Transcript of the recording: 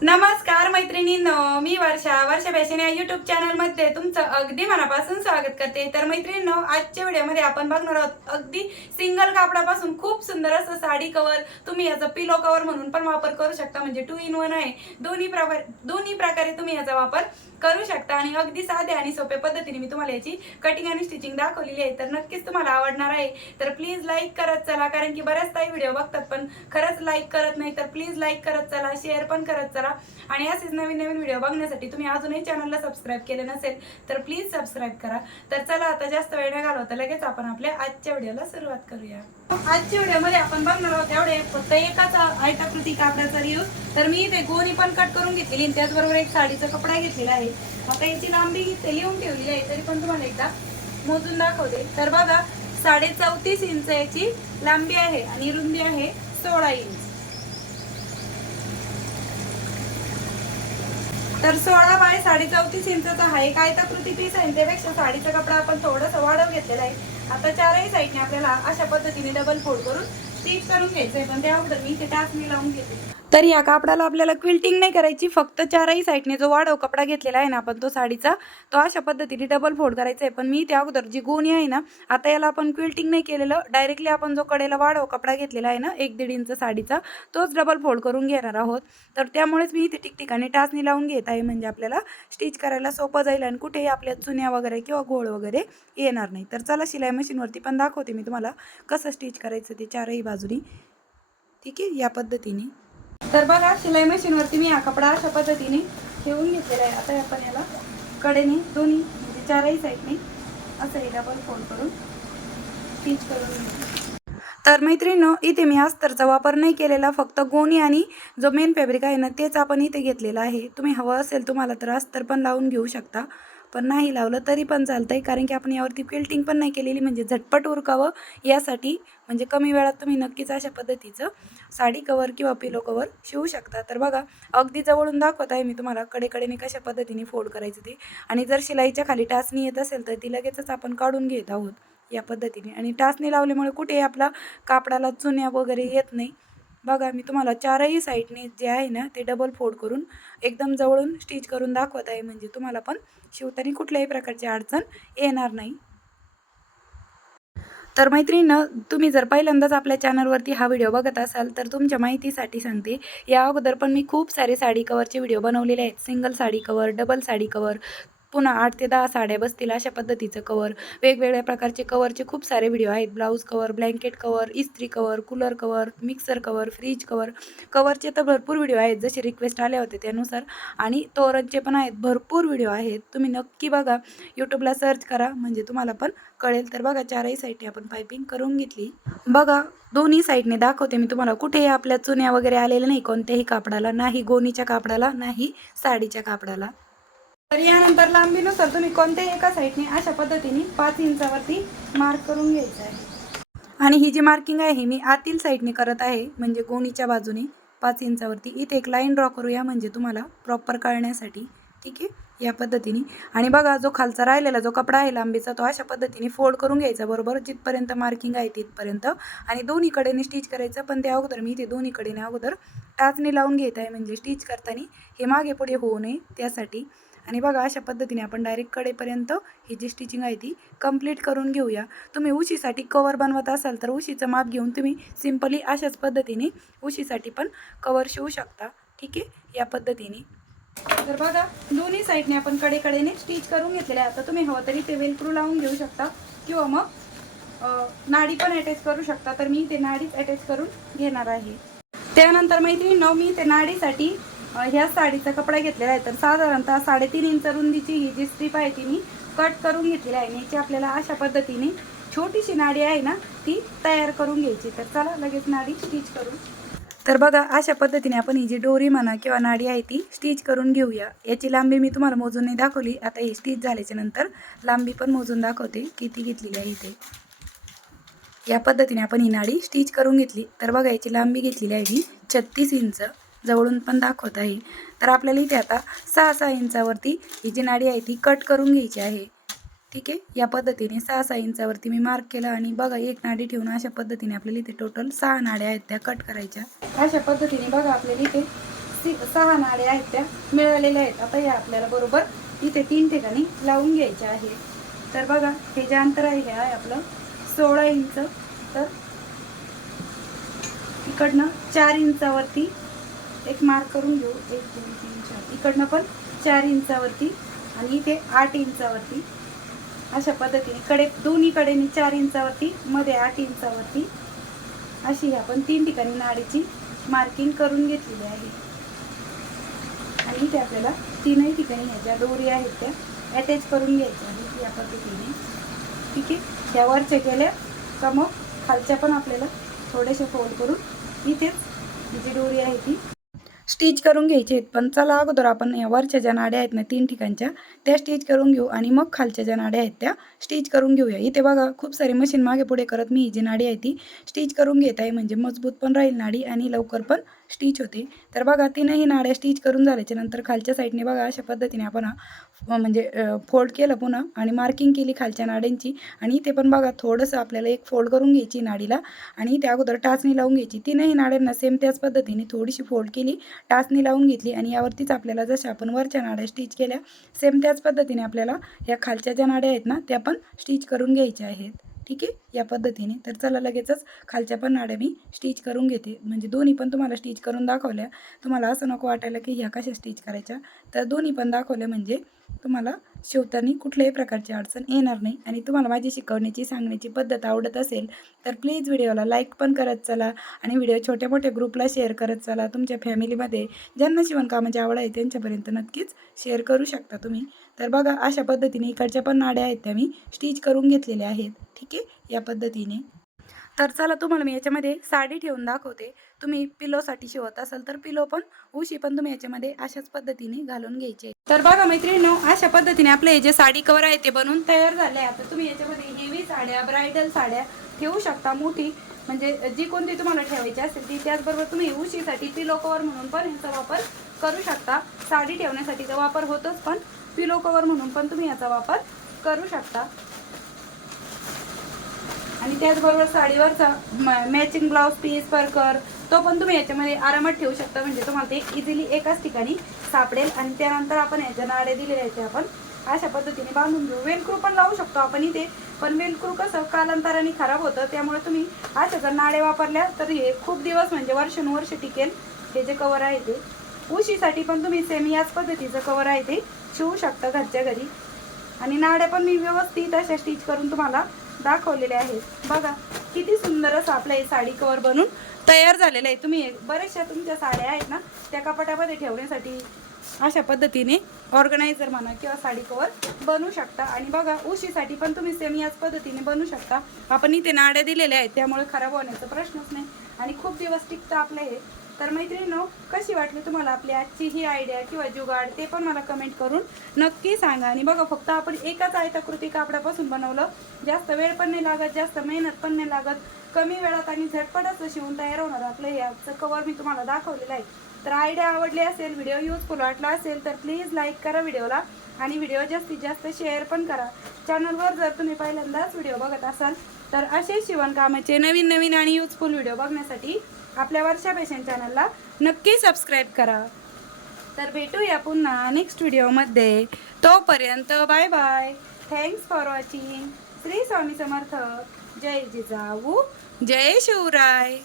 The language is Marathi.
Namaskar, my मैत्रिणींनो मी वर्षा वर्षा फॅशन या युट्यूब चॅनलमध्ये तुमचं अगदी मनापासून स्वागत करते. तर मैत्रिणींनो आजच्या व्हिडिओमध्ये आपण बघणार आहोत अगदी सिंगल कापडापासून खूप सुंदर असं साडी कवर तुम्ही याचा पिलो कवर म्हणून पण वापर करू शकता म्हणजे टू इन वन आहे. दोन्ही प्रकार दोन्ही प्रकारे तुम्ही याचा वापर करू शकता आणि अगदी साध्या आणि सोप्या पद्धतीने मी तुम्हाला याची कटिंग आणि स्टिचिंग दाखवलेली आहे. तर नक्कीच तुम्हाला आवडणार आहे. तर प्लीज लाईक करत चला कारण की बऱ्याच काही व्हिडिओ बघतात पण खरंच लाईक करत नाही तर प्लीज लाईक करत चला शेअर पण करत चला. आणि असेच नवीन नवीन व्हिडिओ बघण्यासाठी तुम्ही अजूनही चॅनलला सबस्क्राईब केले नसेल तर प्लीज सबस्क्राईब करा. तर चला आता जास्त वेळ न घालवता लगेच आपण आपल्या आजच्या व्हिडिओला सुरुवात करूया. आजच्या व्हिडिओमध्ये आपण बघणार आहोत एवढे फक्त एकाच आयताकृती कापडाचा यूज तर मी इथे गोणी पण कट करून घेतलेली आणि त्याचबरोबर एक साडीचा कपडा घेतलेला आहे. आता याची लांबी इथे लिहून ठेवलेली आहे तरी पण तुम्हाला एकदा मोजून दाखवते. तर बघा साडे चौतीस इंच याची लांबी आहे आणि रुंदी आहे सोळा इंच तर सोळा बाय साडे चौतीस आहे. काय तर आयताकृती पीस आहे त्यापेक्षा साडीचा कपडा आपण थोडंसं वाढव घेतलेला आहे. आता चारही साईडने आपल्याला अशा पद्धतीने डबल फोल्ड करून स्टिच करून घ्यायचंय पण त्या अगोदर मी इथे टाचणी लावून घेते. तर या कापडाला आपल्याला क्विल्टिंग नाही करायची फक्त चारही साईडने जो वाढव कपडा घेतलेला आहे ना आपण तो साडीचा तो अशा पद्धतीने डबल फोल्ड करायचा आहे पण मी त्या अगोदर जी गोणी आहे ना आता याला आपण क्विल्टिंग नाही केलेलं डायरेक्टली आपण जो कडेला वाढव कपडा घेतलेला आहे ना एक दीड इंच साडीचा तोच डबल फोल्ड करून घेणार आहोत. तर त्यामुळेच मी इथे ठिकठिकाणी टाचणी लावून घेत आहे म्हणजे आपल्याला स्टिच करायला सोपं जाईल आणि कुठेही आपल्या चुन्या वगैरे किंवा घोळ वगैरे येणार नाही. तर चला शिलाई मशीनवरती पण दाखवते मी तुम्हाला कसं स्टिच करायचं ते चारही बाजूनी. ठीक आहे? या पद्धतीने. तर बघा शिलाई मशीनवरती मी हा कपडा अशा पद्धतीने ठेवून घेतलेला आहे. आता आपण याला कडेने दोन्ही म्हणजे चारही साईडने असं हे डबल फोल्ड करून स्टिच करून घेऊ तर मैत्रिणीनं इथे मी अस्तरचा वापर नाही केलेला फक्त गोणी आणि जो मेन फॅब्रिक आहे ना तेच आपण इथे घेतलेला आहे. तुम्ही हवं असेल तुम्हाला तर अस्तर पण लावून घेऊ शकता. पण नाही लावलं तरी पण चालतं आहे कारण की आपण यावरती क्विल्टिंग पण नाही केलेली. म्हणजे झटपट उरकावं यासाठी. म्हणजे कमी वेळात तुम्ही नक्कीच अशा पद्धतीचं साडी कवर किंवा पिलो कवर शिवू शकता. तर बघा अगदी जवळून दाखवत आहे मी तुम्हाला कडेकडेने कशा पद्धतीने फोल्ड करायचं ते. आणि जर शिलाईच्या खाली टाचणी येत असेल तर ती लगेचच आपण काढून घेत आहोत या पद्धतीने. आणि टाचणी लावल्यामुळे कुठेही आपला कापडाला चुन्या वगैरे येत नाही. बघा मी तुम्हाला चारही साईडने जे आहे ना ते डबल फोल्ड करून एकदम जवळून स्टिच करून दाखवत आहे. म्हणजे तुम्हाला पण शिवताना कुठल्याही प्रकारची अडचण येणार नाही. तर मैत्रिणीनं तुम्ही जर पहिल्यांदाच आपल्या चॅनलवरती हा व्हिडिओ बघत असाल तर तुमच्या माहितीसाठी सांगते या अगोदर पण मी खूप सारे साडी कवरचे व्हिडिओ बनवलेले आहेत. Single sari cover double sari cover पुन्हा आठ ते दहा साड्या बसतील अशा पद्धतीचं कवर वेगवेगळ्या प्रकारचे कवरचे खूप सारे व्हिडिओ आहेत. ब्लाऊज कवर ब्लँकेट कवर इस्त्री cover cooler cover mixer cover fridge cover कवरचे तर भरपूर व्हिडिओ आहेत. जसे रिक्वेस्ट आले होते त्यानुसार. आणि तोरणचे पण आहेत. भरपूर व्हिडिओ आहेत. तुम्ही नक्की बघा. यूट्यूबला सर्च करा. म्हणजे तुम्हाला पण कळेल. तर बघा चारही साईडने आपण पायपिंग करून घेतली. बघा दोन्ही साईडने दाखवते मी तुम्हाला. कुठेही आपल्या चुन्या वगैरे आलेल्या नाही. कोणत्याही कापडाला नाही. गोणीच्या कापडाला नाही. साडीच्या कापडाला. तर यानंतर लांबीनुसार तुम्ही कोणत्याही एका साईडने अशा पद्धतीने पाच इंचावरती मार्क करून घ्यायचं आहे. आणि ही जी मार्किंग आहे ही मी आतील साईडने करत आहे. म्हणजे गोणीच्या बाजूने पाच इंचावरती इथे एक लाईन ड्रॉ करूया. म्हणजे तुम्हाला प्रॉपर कळण्यासाठी. ठीक आहे? या पद्धतीने. आणि बघा जो खालचा राहिलेला जो कपडा आहे लांबीचा तो अशा पद्धतीने फोल्ड करून घ्यायचा. बरोबर? जिथपर्यंत मार्किंग आहे तिथपर्यंत. आणि दोन्हीकडेने स्टिच करायचं. पण त्या अगोदर मी इथे दोन्हीकडेने अगोदर टाचणी लावून घेत आहे. म्हणजे स्टिच करताना हे मागे पुढे होऊ नये. त्यासाठी आणि बघा अशा पद्धतीने आपण डायरेक्ट कडेपर्यंत ही जी स्टिचिंग आहे ती कंप्लीट करून घेऊया. तुम्ही उशीसाठी कवर बनवत असाल तर उशीचं माप घेऊन तुम्ही सिम्पली अशाच पद्धतीने उशीसाठी पण कवर शिवू शकता. ठीक आहे? या पद्धतीने. तर बघा दोन्ही साईडने आपण कडेकडेने स्टिच करून घेतलेले आहे. आता तुम्ही हवं तरी ते वेलक्रू लावून घेऊ शकता. किंवा मग नाडी पण अटॅच करू शकता. तर मी ते नाडीच अटॅच करून घेणार आहे. त्यानंतर मैत्रिणी मी ते नाडीसाठी ह्या साडीचा कपडा घेतलेला आहे. तर साधारणतः साडेतीन इंच रुंदीची ही जी स्ट्रीप आहे ती मी कट करून घेतलेली आहे. आणि याची आपल्याला अशा पद्धतीने छोटीशी नाडी आहे ना ती तयार करून घ्यायची. तर चला लगेच नाडी स्टिच करू. तर बघा अशा पद्धतीने आपण ही जी डोरी म्हणा किंवा नाडी आहे ती स्टिच करून घेऊया. याची लांबी मी तुम्हाला मोजून नाही दाखवली. आता ही स्टिच झाल्याच्यानंतर लांबी पण मोजून दाखवते किती घेतलेली आहे इथे. या पद्धतीने आपण ही नाडी स्टिच करून घेतली. तर बघा याची लांबी घेतलेली आहे ही छत्तीस इंच. जवळून पण दाखवत आहे. तर आपल्याला इथे आता सहा सहा इंचावरती ही जी नाडी आहे ती कट करून घ्यायची आहे. ठीक आहे? या पद्धतीने सहा सहा इंचावरती मी मार्क केलं आणि बघा एक नाडी ठेवून अशा पद्धतीने आपल्याला इथे टोटल सहा नाड्या आहेत त्या कट करायच्या. अशा पद्धतीने बघा आपल्याला इथे सहा नाड्या आहेत त्या मिळालेल्या आहेत. आता या आपल्याला बरोबर इथे तीन ठिकाणी लावून घ्यायच्या आहे. तर बघा हे जे अंतर आहे हे आहे आपलं सोळा इंच. तर इकडनं चार इंचावरती एक मार्क करून घेऊ. एक दोन तीन चार. इकडनं पण चार इंचावरती आणि इथे आठ इंचावरती. अशा पद्धतीने. कडे दोन्ही कडेने चार इंचावरती मध्ये आठ इंचावरती. अशी आपण तीन ठिकाणी नाडीची मार्किंग करून घेतलेली आहे. आणि इथे आपल्याला तीनही ठिकाणी ह्याच्या दोरी आहेत त्या अटॅच करून घ्यायच्या आहेत या पद्धतीने. ठीक आहे? त्या वरच्या केल्या का मग खालच्या पण आपल्याला थोडेसे फोल्ड करून इथेच जी डोरी आहे ती स्टिच करून घ्यायचे आहेत. पण चला अगोदर आपण या वरच्या ज्या नाड्या आहेत ना तीन ठिकाणच्या त्या स्टिच करून घेऊ आणि मग खालच्या ज्या नाड्या आहेत त्या स्टिच करून घेऊया. इथे बघा खूप सारी मशीन मागे पुढे करत मी ही जी नाडी आहे ती स्टिच करून घेत आहे. म्हणजे मजबूत पण राहील नाडी आणि लवकर पण स्टिच होते. तर बघा तीनही नाड्या स्टिच करून झाल्याच्यानंतर खालच्या साईडने बघा अशा पद्धतीने आपण म्हणजे फोल्ड केलं पुन्हा आणि मार्किंग केली खालच्या नाड्यांची. आणि इथे पण बघा थोडंसं आपल्याला एक फोल्ड करून घ्यायची नाडीला आणि त्या अगोदर टाचणी लावून घ्यायची. तीनही नाड्यांना सेम त्याच पद्धतीने थोडीशी फोल्ड केली टाचणी लावून घेतली आणि यावरतीच आपल्याला जशा आपण वरच्या नाड्या स्टिच केल्या सेम त्याच पद्धतीने आपल्याला या खालच्या ज्या नाड्या आहेत ना त्या पण स्टिच करून घ्यायच्या आहेत. ठीक आहे? या पद्धतीने. तर चला लगेचच खालच्या पण नाड्या मी स्टिच करून घेते. म्हणजे दोन्ही पण तुम्हाला स्टिच करून दाखवल्या. तुम्हाला असं नको वाटायला की ह्या कशा स्टिच करायच्या. तर दोन्ही पण दाखवल्या म्हणजे तुम्हाला शिवताना कुठल्याही प्रकारची अडचण येणार नाही. आणि तुम्हाला माझी शिकवण्याची सांगण्याची पद्धत आवडत असेल तर प्लीज व्हिडिओला लाईक पण करत चला. आणि व्हिडिओ छोट्या मोठ्या ग्रुपला शेअर करत चला. तुमच्या फॅमिलीमध्ये ज्यांना शिवणकामाची आवड आहे त्यांच्यापर्यंत नक्कीच शेअर करू शकता तुम्ही. तर बघा अशा पद्धतीने इकडच्या पण नाड्या आहेत त्या मी स्टिच करून घेतलेल्या आहेत. ठीक आहे? या पद्धतीने. तर चला तुम्हाला मी याच्यामध्ये साडी ठेवून दाखवते. तुम्ही पिलोसाठी शिवत असाल तर पिलो पण उशी पण तुम्ही याच्यामध्ये अशाच पद्धतीने घालून घ्यायचे. तर बघा मैत्रिणी अशा पद्धतीने आपले हे जे साडी कवर आहे ते बनवून तयार झाले आता तुम्ही याच्यामध्ये हेवी साड्या ब्रायडल साड्या ठेवू शकता मोठी. म्हणजे जी कोणती तुम्हाला ठेवायची असेल ती त्याचबरोबर तुम्ही उशीसाठी पिलो कवर म्हणून पण ह्याचा वापर करू शकता. साडी ठेवण्यासाठीचा वापर होतोच पण पिलो कवर म्हणून पण तुम्ही याचा वापर करू शकता. आणि त्याचबरोबर साडीवरचा मॅचिंग ब्लाऊज पीस परकर तो पण तुम्ही याच्यामध्ये आरामात ठेवू शकता. म्हणजे तुम्हाला ते इझिली एकाच ठिकाणी सापडेल. आणि त्यानंतर आपण याच्या नाडे दिलेले आहेत आपण अशा पद्धतीने बांधून घेऊ. वेलक्रू पण लावू शकतो आपण इथे. पण वेलक्रू कसं कालांतराने खराब होतं. त्यामुळे तुम्ही अशा जर नाडे वापरल्या तर हे खूप दिवस म्हणजे वर्षानुवर्ष टिकेल. हे जे कवर आहे ते. उशीसाठी पण तुम्ही सेम याच पद्धतीचं कवर आहे ते शिवू शकता घरच्या घरी. आणि नाड्या पण मी व्यवस्थित अशा स्टिच करून तुम्हाला दाखवलेल्या आहेत. बघा किती सुंदर असं आपलं हे साडी कवर बनून तयार झालेलं आहे. तुम्ही बऱ्याचशा तुमच्या साड्या आहेत ना त्या कपाटामध्ये ठेवण्यासाठी अशा पद्धतीने ऑर्गनायझर म्हणा किंवा साडी कवर बनवू शकता. आणि बघा उशीसाठी पण तुम्ही सेम याच पद्धतीने बनवू शकता. आपण इथे नाड्या दिलेल्या आहेत त्यामुळे खराब होण्याचा प्रश्नच नाही. आणि खूप दिवस टिकतं आपलं हे. तर मैत्रिणीनो कशी वाटली तुम्हाला आपली आजची ही आयडिया किंवा जुगाड? ते पण मला कमेंट करून नक्की सांगा. आणि बघा फक्त आपण एकाच आयताकृती कापडापासून बनवलं. जास्त वेळ पण नाही लागत जास्त मेहनत पण नाही लागत. कमी वेळात आणि झटपट असं शिवून तयार होणार आपलं. हे आजचं कवर मी तुम्हाला दाखवलेलं आहे. तर आयडिया आवडली असेल व्हिडिओ युजफुल वाटला असेल तर प्लीज लाईक करा व्हिडिओला आणि व्हिडिओ जास्तीत जास्त शेअर पण करा. चॅनलवर जर तुम्ही पहिल्यांदाच व्हिडिओ बघत असाल तर असे शिवणकामाचे नवीन नवीन आणि युजफुल व्हिडिओ बघण्यासाठी आपल्या वर्षा पेशन चॅनलला नक्की सबस्क्राईब करा. तर भेटूया पुन्हा नेक्स्ट व्हिडिओमध्ये तोपर्यंत bye bye thanks for watching Shri Swami Samarth. जय जिजाऊ. जय शिवराय.